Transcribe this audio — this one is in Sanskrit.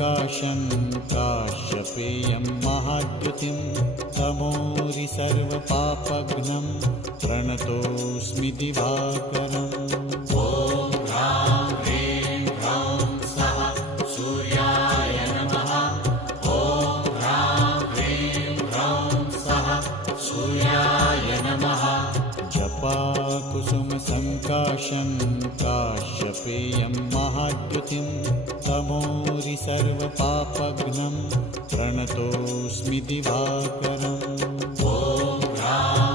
सङ्काशं काश्यपेयं महाद्युतिं तमोरि सर्वपापघ्नं प्रणतोऽस्मि दिवाकरम्। ॐ ह्रां ह्रीं ह्रौं सः सूर्याय नमः। ॐ ह्रां ह्रीं ह्रौं सः सूर्याय नमः। जपाकुसुमसङ्काशं काश्यपेयं महाद्युतिं तमोरि सर्वपापघ्नं प्रणतोऽस्मि दिवाकरम्। ॐ ह्रां